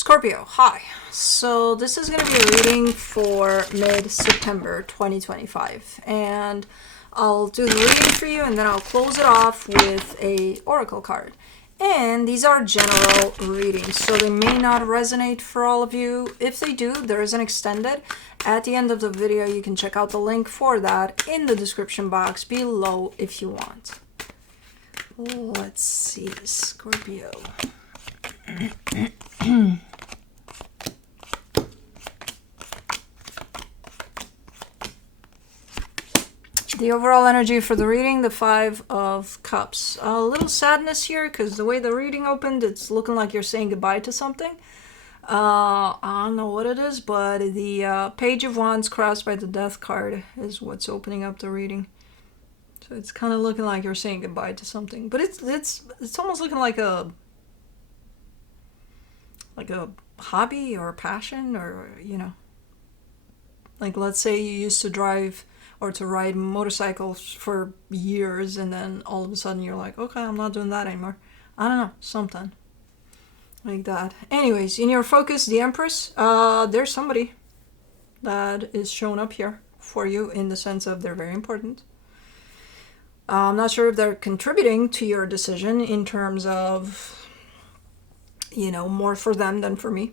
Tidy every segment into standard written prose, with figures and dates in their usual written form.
Scorpio, hi. So this is going to be a reading for mid-September 2025. And I'll do the reading for you and then I'll close it off with a oracle card. And these are general readings, so they may not resonate for all of you. If they do, there is an extended. At the end of the video, you can check out the link for that in the description box below if you want. Let's see, Scorpio. The overall energy for the reading, the Five of Cups. A little sadness here because the way the reading opened, it's looking like you're saying goodbye to something. I don't know what it is, but the Page of Wands crossed by the Death card is what's opening up the reading. So it's kind of looking like you're saying goodbye to something, but it's almost looking like a hobby or a passion, or like let's say you used to drive or to ride motorcycles for years and then all of a sudden you're like, okay, I'm not doing that anymore. I don't know, something like that. Anyways, in your focus, the Empress, there's somebody that is showing up here for you in the sense of they're very important. I'm not sure if they're contributing to your decision in terms of, more for them than for me.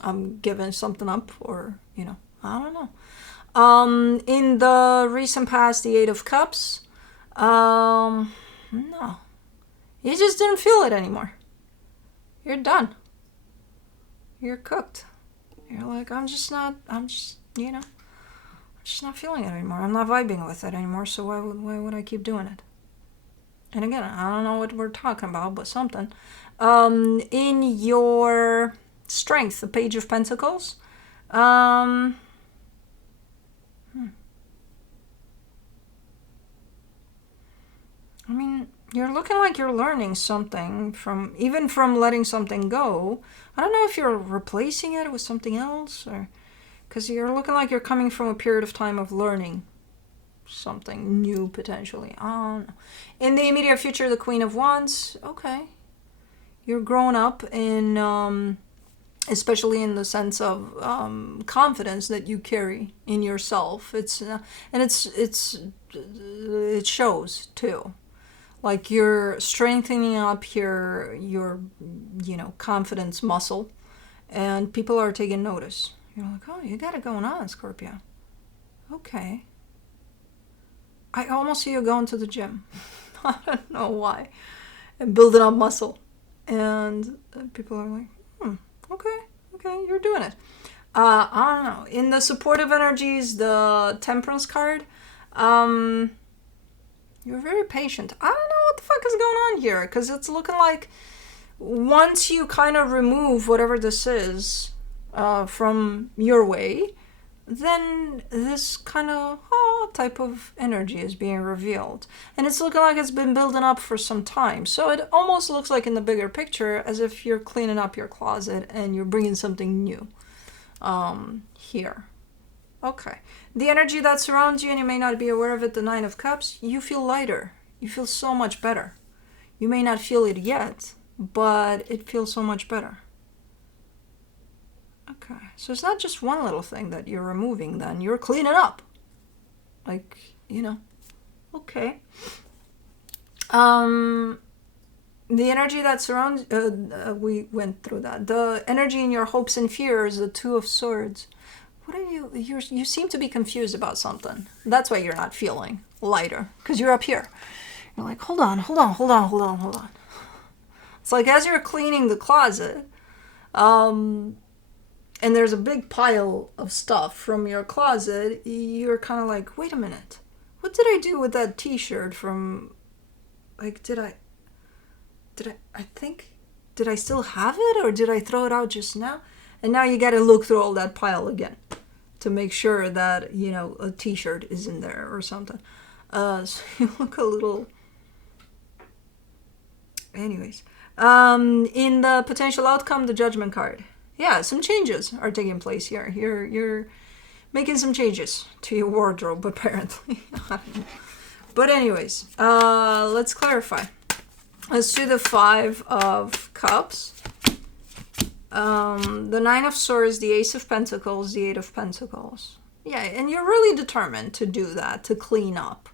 I'm giving something up, or, I don't know. In the recent past, the Eight of Cups, no. You just didn't feel it anymore. You're done. You're cooked. You're like, I'm just not feeling it anymore. I'm not vibing with it anymore, so why would I keep doing it? And again, I don't know what we're talking about, but something. In your strength, the Page of Pentacles, I mean, you're looking like you're learning something from letting something go. I don't know if you're replacing it with something else, or because you're looking like you're coming from a period of time of learning something new, potentially. I don't know. In the immediate future, the Queen of Wands, okay. You're growing up in, especially in the sense of confidence that you carry in yourself. It shows too. Like you're strengthening up your confidence muscle, and people are taking notice. You're like, oh, you got it going on, Scorpio. Okay. I almost see you going to the gym. I don't know why. And building up muscle. And people are like, okay, you're doing it. I don't know. In the supportive energies, the Temperance card, you're very patient. I don't know what the fuck is going on here, because it's looking like once you kind of remove whatever this is from your way, then this kind of type of energy is being revealed. And it's looking like it's been building up for some time. So it almost looks like in the bigger picture as if you're cleaning up your closet and you're bringing something new here. Okay. The energy that surrounds you, and you may not be aware of it, the Nine of Cups, you feel lighter. You feel so much better. You may not feel it yet, but it feels so much better. Okay. So it's not just one little thing that you're removing then. You're cleaning up. Like, Okay. The energy that surrounds... we went through that. The energy in your hopes and fears, the Two of Swords. What are you... You seem to be confused about something. That's why you're not feeling lighter. Because you're up here. You're like, hold on. It's like as you're cleaning the closet, and there's a big pile of stuff from your closet, you're kind of like, wait a minute. What did I do with that t-shirt from... Like, did I still have it, or did I throw it out just now? And now you got to look through all that pile again to make sure that, a t-shirt is in there or something. So you look a little... Anyways. In the potential outcome, the Judgment card. Yeah, some changes are taking place here. You're making some changes to your wardrobe, apparently. I don't know. But anyways, let's clarify. Let's do the Five of Cups. The Nine of Swords, the Ace of Pentacles, the Eight of Pentacles. Yeah, and you're really determined to do that, to clean up.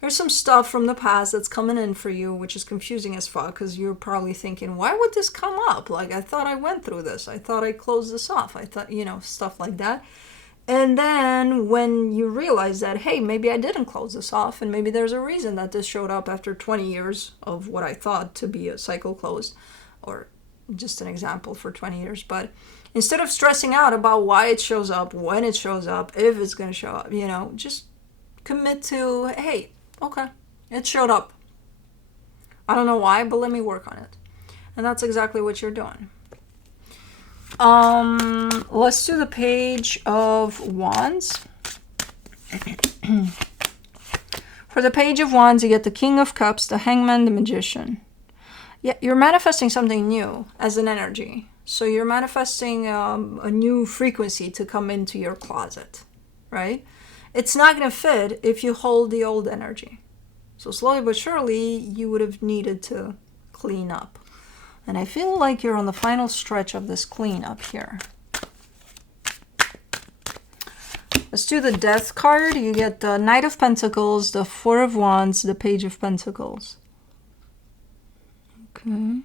There's some stuff from the past that's coming in for you, which is confusing as fuck, because you're probably thinking, why would this come up? Like, I thought I went through this. I thought I closed this off. I thought, stuff like that. And then when you realize that, hey, maybe I didn't close this off, and maybe there's a reason that this showed up after 20 years of what I thought to be a cycle closed, or just an example for 20 years. But instead of stressing out about why it shows up, when it shows up, if it's going to show up, just commit to, hey, okay, it showed up. I don't know why, but let me work on it. And that's exactly what you're doing. Let's do the Page of Wands. For the Page of Wands, you get the King of Cups, the Hangman, the Magician. Yeah, you're manifesting something new as an energy. So you're manifesting a new frequency to come into your closet, right? It's not going to fit if you hold the old energy. So slowly but surely, you would have needed to clean up. And I feel like you're on the final stretch of this cleanup here. Let's do the Death card. You get the Knight of Pentacles, the Four of Wands, the Page of Pentacles. Okay.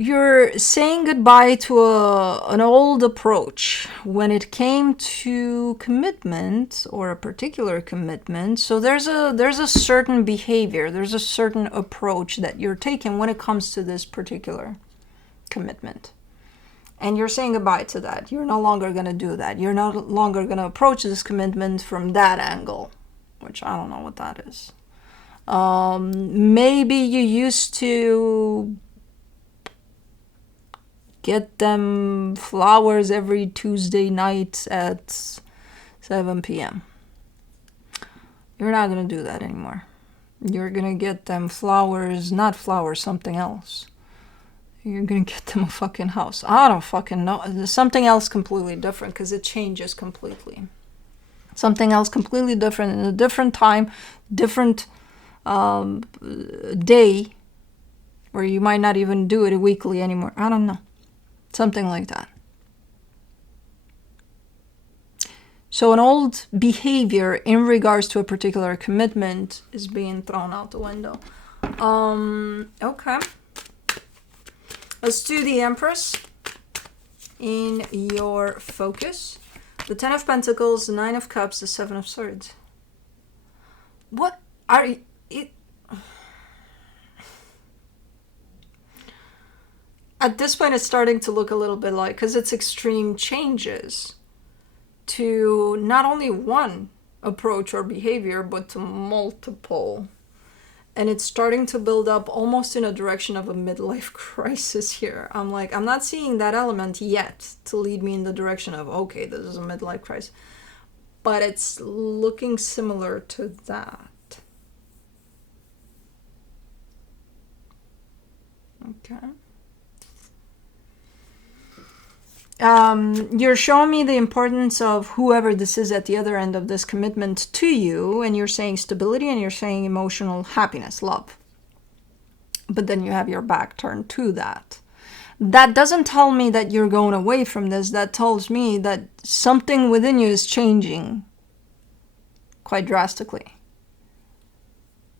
You're saying goodbye to an old approach when it came to commitment, or a particular commitment. So there's a certain behavior, there's a certain approach that you're taking when it comes to this particular commitment. And you're saying goodbye to that. You're no longer going to do that. You're no longer going to approach this commitment from that angle, which I don't know what that is. Maybe you used to get them flowers every Tuesday night at 7 p.m. You're not going to do that anymore. You're going to get them flowers, not flowers, something else. You're going to get them a fucking house. I don't fucking know. Something else completely different, because it changes completely. Something else completely different in a different time, different day, where you might not even do it weekly anymore. I don't know. Something like that. So an old behavior in regards to a particular commitment is being thrown out the window. Okay. Let's do the Empress in your focus. The Ten of Pentacles, the Nine of Cups, the Seven of Swords. What are you... At this point, it's starting to look a little bit like, because it's extreme changes to not only one approach or behavior, but to multiple. And it's starting to build up almost in a direction of a midlife crisis here. I'm like, I'm not seeing that element yet to lead me in the direction of, okay, this is a midlife crisis. But it's looking similar to that. Okay. You're showing me the importance of whoever this is at the other end of this commitment to you, and you're saying stability, and you're saying emotional happiness, love. But then you have your back turned to that. That doesn't tell me that you're going away from this. That tells me that something within you is changing quite drastically,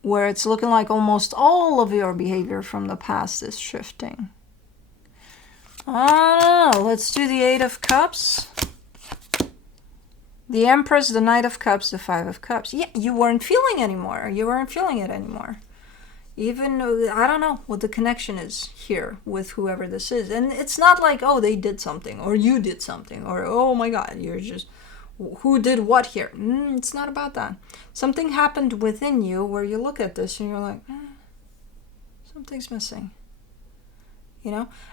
where it's looking like almost all of your behavior from the past is shifting. Let's do the Eight of Cups. The Empress, the Knight of Cups, the Five of Cups. Yeah, you weren't feeling anymore. You weren't feeling it anymore. Even, I don't know what the connection is here with whoever this is. And it's not like, oh, they did something, or you did something, or, oh my God, you're just, who did what here? It's not about that. Something happened within you where you look at this and you're like, something's missing.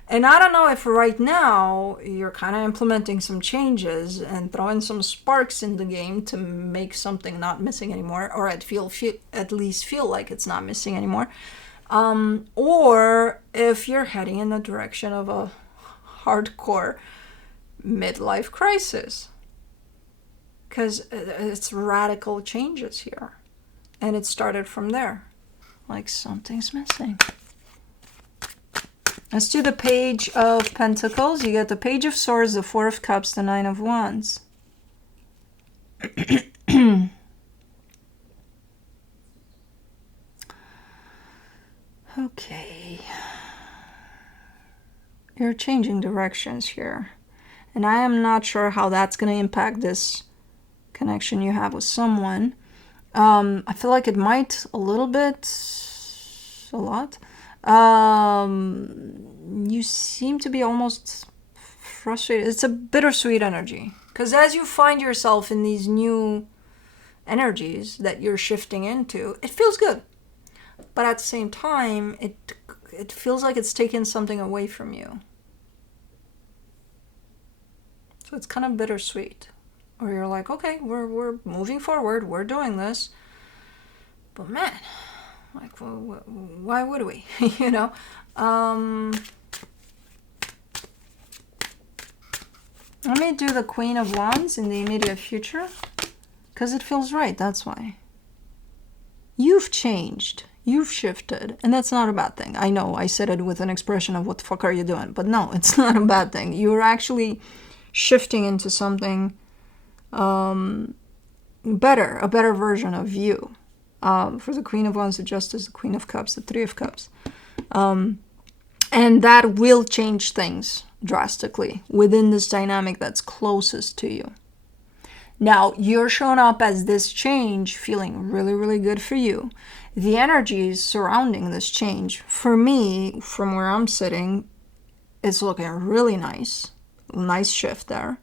And I don't know if right now you're kind of implementing some changes and throwing some sparks in the game to make something not missing anymore, or at least feel like it's not missing anymore, or if you're heading in the direction of a hardcore midlife crisis, because it's radical changes here, and it started from there. Like, something's missing. Let's do the Page of Pentacles. You get the Page of Swords, the Four of Cups, the Nine of Wands. Okay. You're changing directions here. And I am not sure how that's going to impact this connection you have with someone. I feel like it might a little bit, a lot. You seem to be almost frustrated. It's a bittersweet energy. Because as you find yourself in these new energies that you're shifting into, it feels good. But at the same time, it feels like it's taking something away from you. So it's kind of bittersweet. Or you're like, okay, we're moving forward, we're doing this. But man, like, why would we? You know? Let me do the Queen of Wands in the immediate future. Because it feels right, that's why. You've changed. You've shifted. And that's not a bad thing. I know I said it with an expression of what the fuck are you doing? But no, it's not a bad thing. You're actually shifting into something better, a better version of you. For the Queen of Wands, the Justice, the Queen of Cups, the Three of Cups. And that will change things drastically within this dynamic that's closest to you. Now, you're showing up as this change, feeling really, really good for you. The energies surrounding this change, for me, from where I'm sitting, it's looking really nice. Nice shift there.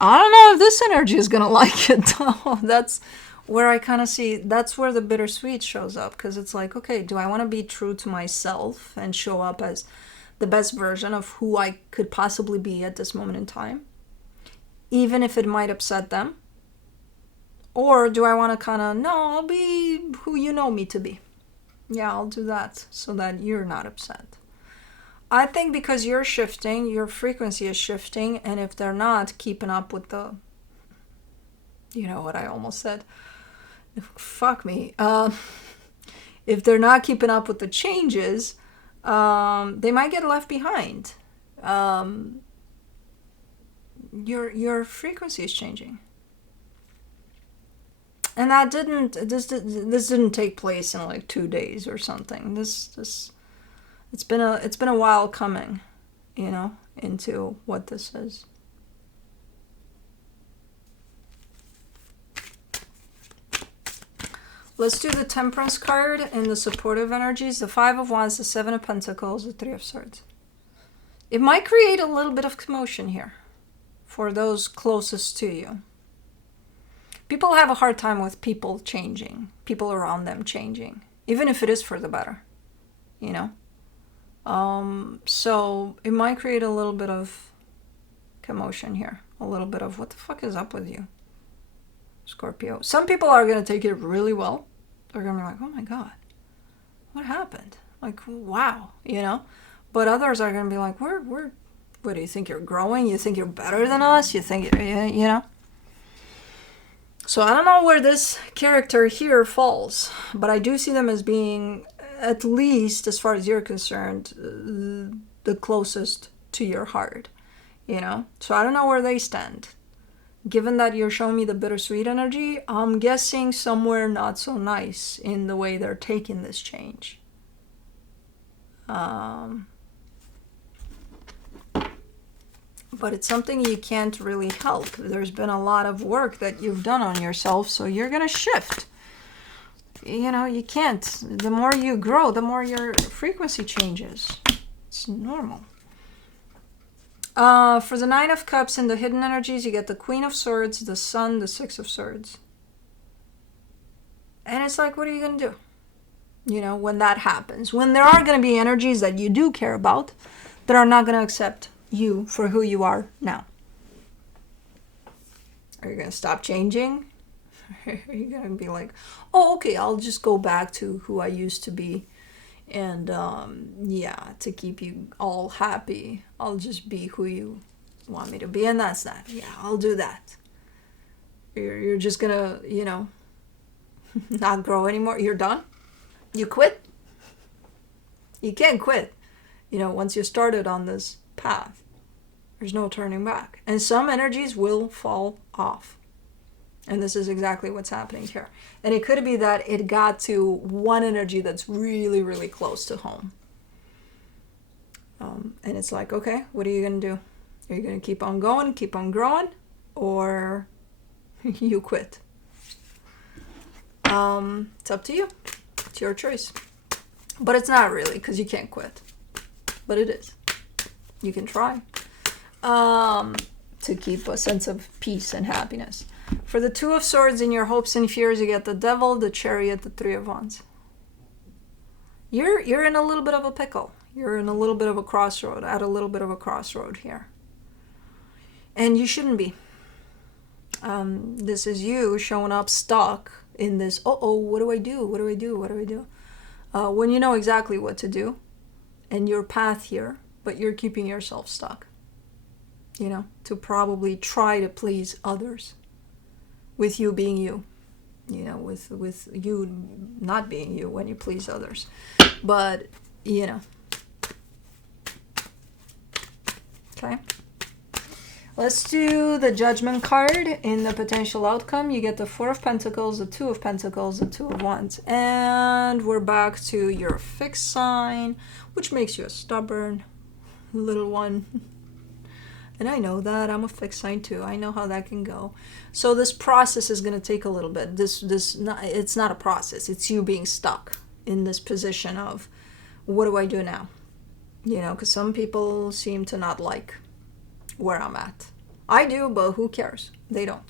I don't know if this energy is going to like it, though. That's where I kind of see, that's where the bittersweet shows up. Because it's like, okay, do I want to be true to myself and show up as the best version of who I could possibly be at this moment in time? Even if it might upset them? Or do I want to kind of, no, I'll be who you know me to be. Yeah, I'll do that so that you're not upset. I think because you're shifting, your frequency is shifting, and if they're not keeping up with the, you know what I almost said? Fuck me. If they're not keeping up with the changes, they might get left behind. Your frequency is changing. And that this didn't take place in like 2 days or something. It's been a while coming, you know, into what this is. Let's do the Temperance card and the supportive energies. The Five of Wands, the Seven of Pentacles, the Three of Swords. It might create a little bit of commotion here for those closest to you. People have a hard time with people changing, people around them changing, even if it is for the better, you know? So it might create a little bit of commotion here, a little bit of what the fuck is up with you, Scorpio. Some people are going to take it really well. They're going to be like, oh my God, what happened? Like, wow, you know? But others are going to be like, what do you think you're growing? You think you're better than us? You think, you know? So I don't know where this character here falls, but I do see them as being, at least as far as you're concerned, the closest to your heart, you know? So I don't know where they stand. Given that you're showing me the bittersweet energy, I'm guessing somewhere not so nice in the way they're taking this change. But it's something you can't really help. There's been a lot of work that you've done on yourself, so you're going to shift. You know, you can't. The more you grow, the more your frequency changes. It's normal. For the Nine of Cups and the hidden energies, you get the Queen of Swords, the Sun, the Six of Swords. And it's like, what are you going to do? You know, when that happens. When there are going to be energies that you do care about that are not going to accept you for who you are now. Are you going to stop changing? Are you going to be like, oh, okay, I'll just go back to who I used to be. And yeah, to keep you all happy, I'll just be who you want me to be. And that's that. Yeah, I'll do that. You're just going to, you know, not grow anymore. You're done? You quit? You can't quit. Once you started on this path, there's no turning back. And some energies will fall off. And this is exactly what's happening here. And it could be that it got to one energy that's really, really close to home. And it's like, okay, what are you going to do? Are you going to keep on going, keep on growing, or you quit? It's up to you. It's your choice. But it's not really, because you can't quit. But it is. You can try to keep a sense of peace and happiness. For the Two of Swords, in your hopes and fears, you get the Devil, the Chariot, the Three of Wands. You're in a little bit of a pickle. You're in a little bit of a crossroad, at a little bit of a crossroad here. And you shouldn't be. This is you showing up stuck in this, what do I do? What do I do? What do I do? When you know exactly what to do and your path here, but you're keeping yourself stuck, to probably try to please others with you being you, with you not being you when you please others. But, okay. Let's do the Judgment card. In the potential outcome, you get the Four of Pentacles, the Two of Pentacles, the Two of Wands. And we're back to your fixed sign, which makes you a stubborn little one. And I know that. I'm a fixed sign too. I know how that can go. So this process is going to take a little bit. It's not a process. It's you being stuck in this position of, what do I do now? Because some people seem to not like where I'm at. I do, but who cares? They don't.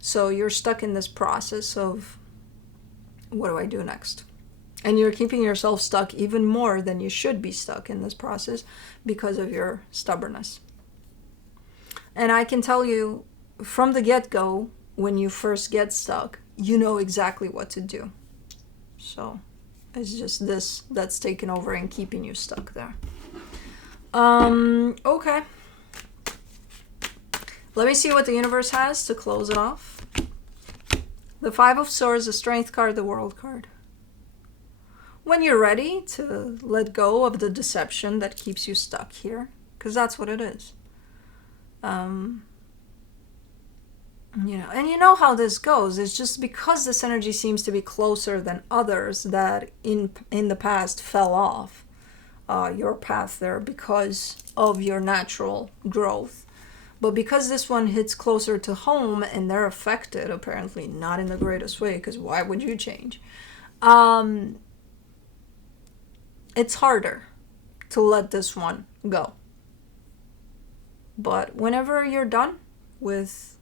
So you're stuck in this process of, what do I do next? And you're keeping yourself stuck even more than you should be stuck in this process because of your stubbornness. And I can tell you from the get-go, when you first get stuck, you know exactly what to do. So it's just this that's taken over and keeping you stuck there. Okay. Let me see what the universe has to close it off. The Five of Swords, the Strength card, the World card. When you're ready to let go of the deception that keeps you stuck here, because that's what it is. And you know how this goes. It's just because this energy seems to be closer than others that in the past fell off your path there because of your natural growth. But because this one hits closer to home and they're affected, apparently not in the greatest way, because why would you change? It's harder to let this one go. But whenever you're done with,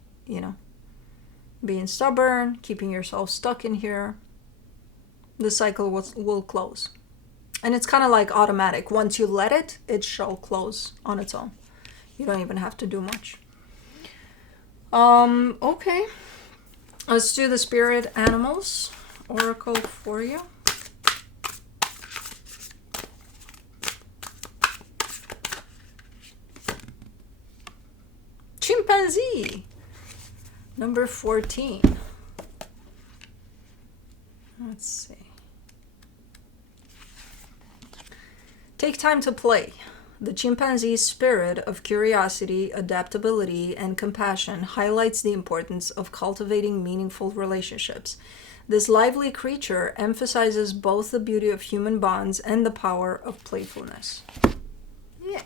being stubborn, keeping yourself stuck in here, the cycle will close. And it's kind of like automatic. Once you let it, it shall close on its own. You don't even have to do much. Okay. Let's do the Spirit Animals Oracle for you. Chimpanzee. Number 14. Let's see. Take time to play. The chimpanzee's spirit of curiosity, adaptability, and compassion highlights the importance of cultivating meaningful relationships. This lively creature emphasizes both the beauty of human bonds and the power of playfulness. Yeah.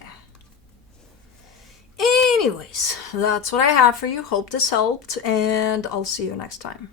Anyways, that's what I have for you. Hope this helped, and I'll see you next time.